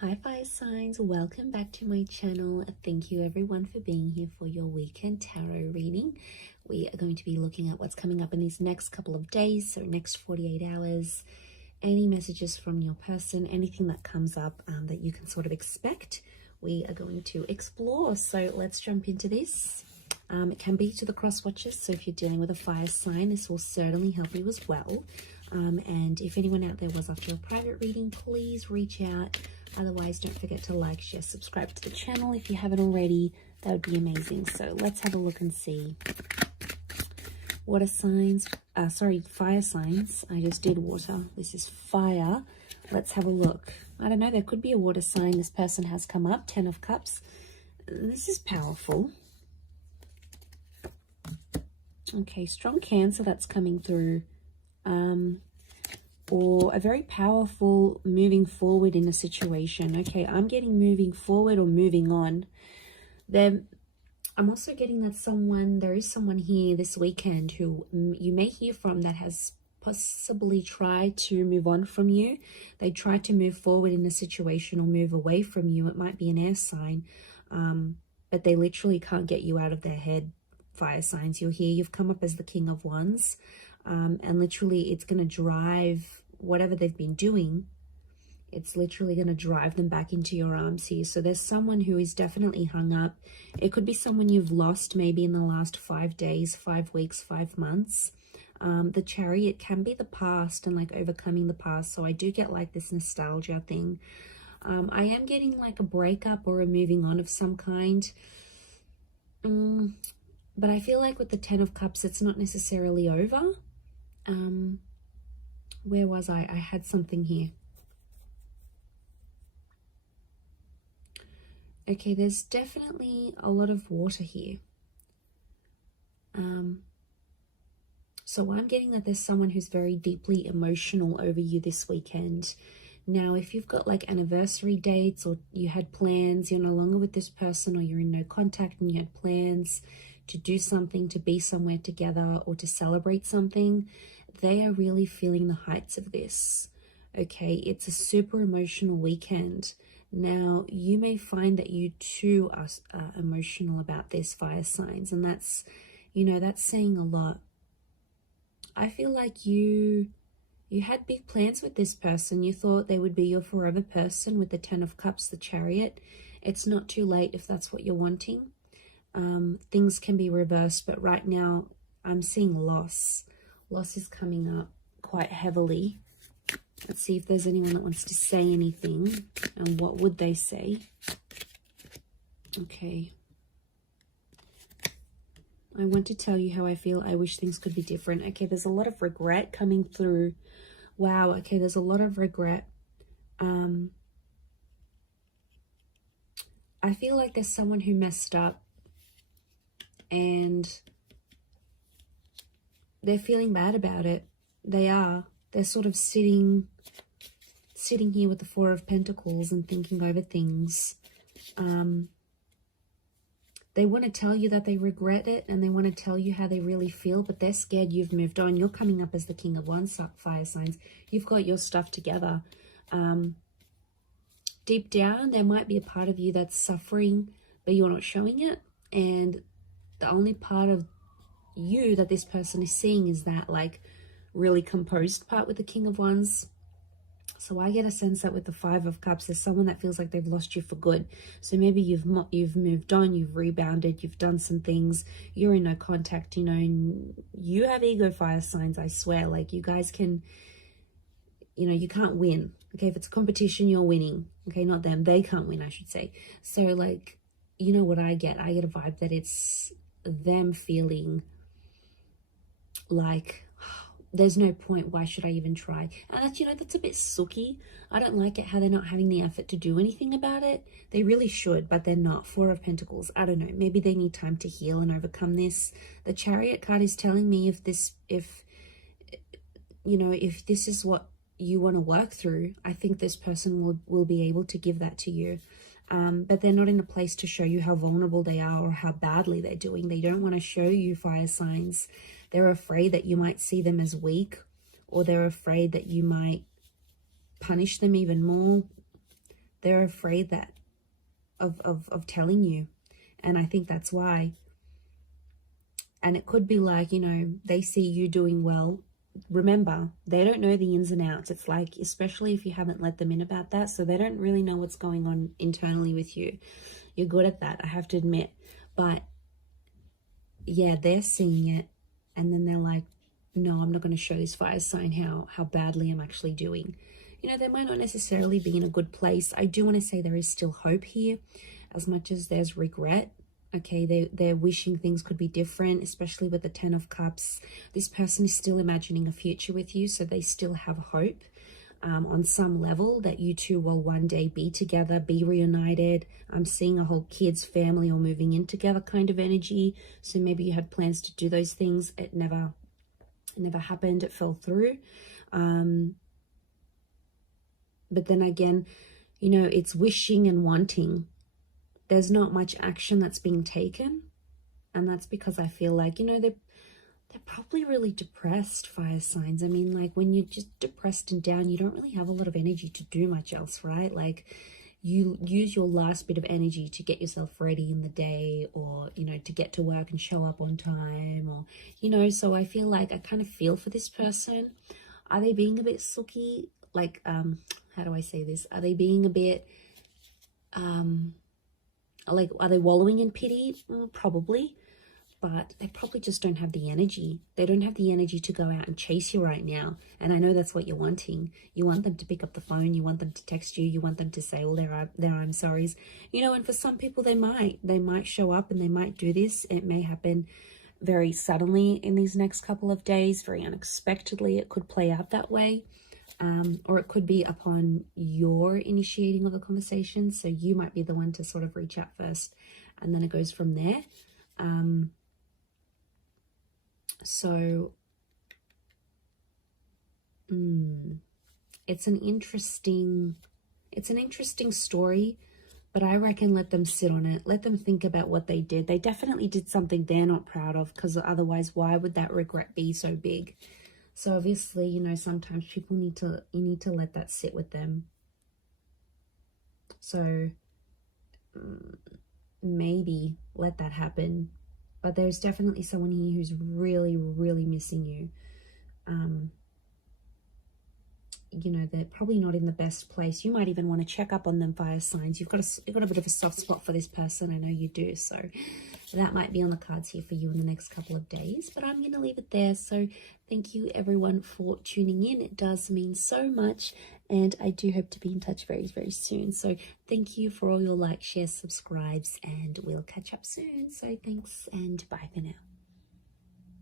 Hi fire signs, welcome back to my channel. Thank you everyone for being here for your weekend tarot reading. We are going to be looking at what's coming up in these next couple of days, so next 48 hours. Any messages from your person, anything that comes up that you can sort of expect, we are going to explore. So let's jump into this. It can be to the cross watchers, so if you're dealing with a fire sign, this will certainly help you as well. And if anyone out there was after a private reading, please reach out. Otherwise, don't forget to like, share, subscribe to the channel if you haven't already. That would be amazing. So let's have a look and see. Water signs, fire signs. I just did water. This is fire. Let's have a look. I don't know, there could be a water sign. This person has come up, 10 of Cups. This is powerful. Okay, strong Cancer that's coming through. Or a very powerful moving forward in a situation. Okay, I'm getting moving forward or moving on. Then I'm also getting that there is someone here this weekend who you may hear from that has possibly tried to move on from you. They tried to move forward in a situation or move away from you. It might be an air sign, but they literally can't get you out of their head. Fire signs, you're here, you've come up as the King of Wands, and literally it's going to drive whatever they've been doing. It's literally going to drive them back into your arms here. So there's someone who is definitely hung up. It could be someone you've lost maybe in the last 5 days, 5 weeks, 5 months. The Chariot can be the past and like overcoming the past. So I do get like this nostalgia thing. I am getting like a breakup or a moving on of some kind. But I feel like with the 10 of Cups, it's not necessarily over. Where was I? I had something here. Okay, there's definitely a lot of water here. So I'm getting that there's someone who's very deeply emotional over you this weekend. Now, if you've got like anniversary dates or you had plans, you're no longer with this person, or you're in no contact and you had plans to do something, to be somewhere together, or to celebrate something, they are really feeling the heights of this. Okay, it's a super emotional weekend. Now, you may find that you too are emotional about this, fire signs, and that's, you know, that's saying a lot. I feel like you had big plans with this person. You thought they would be your forever person with the 10 of Cups, the Chariot. It's not too late if that's what you're wanting. Things can be reversed, but right now I'm seeing loss. Loss is coming up quite heavily. Let's see if there's anyone that wants to say anything, and what would they say? Okay. I want to tell you how I feel. I wish things could be different. Okay, there's a lot of regret coming through. Wow, okay, there's a lot of regret. I feel like there's someone who messed up and they're feeling bad about it. They are. They're sort of sitting here with the 4 of Pentacles and thinking over things. They want to tell you that they regret it, and they want to tell you how they really feel, but they're scared you've moved on. You're coming up as the King of Wands, fire signs. You've got your stuff together. Deep down, there might be a part of you that's suffering, but you're not showing it. And the only part of you that this person is seeing is that like really composed part with the King of Wands. So I get a sense that with the 5 of Cups, there's someone that feels like they've lost you for good. So maybe you've moved on, you've rebounded, you've done some things, you're in no contact, you know, and you have ego, fire signs, I swear. Like, you guys can, you know, you can't win. Okay, if it's a competition, you're winning. Okay, not them. They can't win, I should say. So like, you know what I get? I get a vibe that it's them feeling like, there's no point, why should I even try? And that's, you know, that's a bit sooky. I don't like it how they're not having the effort to do anything about it. They really should, but they're not. 4 of Pentacles, I don't know, maybe they need time to heal and overcome this. The Chariot card is telling me if this is what you want to work through, I think this person will be able to give that to you. But they're not in a place to show you how vulnerable they are or how badly they're doing. They don't want to show you, fire signs. They're afraid that you might see them as weak, or they're afraid that you might punish them even more. They're afraid that of telling you. And I think that's why. And it could be like, you know, they see you doing well. Remember, they don't know the ins and outs. It's like, especially if you haven't let them in about that, so they don't really know what's going on internally with you. You're good at that, I have to admit. But yeah, they're seeing it, and then they're like, no, I'm not going to show this fire sign how badly I'm actually doing. You know, they might not necessarily be in a good place. I do want to say there is still hope here, as much as there's regret. Okay, they're wishing things could be different, especially with the 10 of Cups. This person is still imagining a future with you, so they still have hope on some level that you two will one day be together, be reunited. I'm seeing a whole kids, family, or moving in together kind of energy. So maybe you had plans to do those things. It never happened. It fell through. But then again, you know, it's wishing and wanting. There's not much action that's being taken, and that's because I feel like, you know, they're probably really depressed, fire signs. I mean, like, when you're just depressed and down, you don't really have a lot of energy to do much else, right? Like, you use your last bit of energy to get yourself ready in the day, or, you know, to get to work and show up on time, or, you know. So I feel like I kind of feel for this person. Are they being a bit sooky? Like, how do I say this? Are they being a bit like, are they wallowing in pity? Probably, but they probably just don't have the energy. They don't have the energy to go out and chase you right now. And I know that's what you're wanting. You want them to pick up the phone. You want them to text you. You want them to say all their I'm sorries. You know, and for some people, they might show up and they might do this. It may happen very suddenly in these next couple of days, very unexpectedly. It could play out that way. Or it could be upon your initiating of the conversation. So you might be the one to sort of reach out first, and then it goes from there. So it's an interesting story, but I reckon let them sit on it. Let them think about what they did. They definitely did something they're not proud of, because otherwise, why would that regret be so big? So obviously, you know, sometimes people you need to let that sit with them. So maybe let that happen. But there's definitely someone here who's really, really missing you. You know, they're probably not in the best place. You might even want to check up on them, fire signs. You've got a bit of a soft spot for this person. I know you do. So that might be on the cards here for you in the next couple of days. But I'm going to leave it there. So thank you, everyone, for tuning in. It does mean so much. And I do hope to be in touch very, very soon. So thank you for all your likes, shares, subscribes, and we'll catch up soon. So thanks, and bye for now.